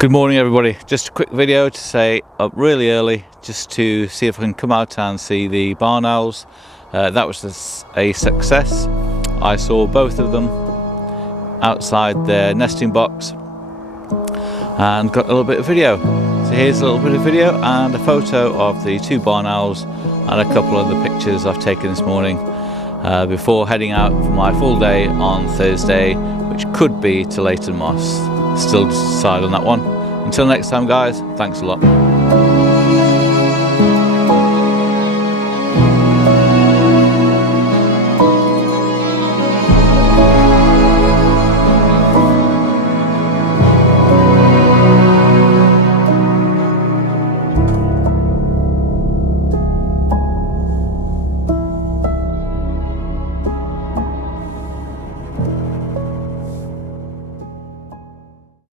Good morning everybody, just a quick video to say up really early just to see if I can come out and see the barn owls. That was a success. I saw both of them outside their nesting box and got a little bit of video. So here's a little bit of video and a photo of the two barn owls and a couple of the pictures I've taken this morning before heading out for my full day on Thursday, which could be to Leighton Moss. Still decide on that one. Until next time guys, thanks a lot.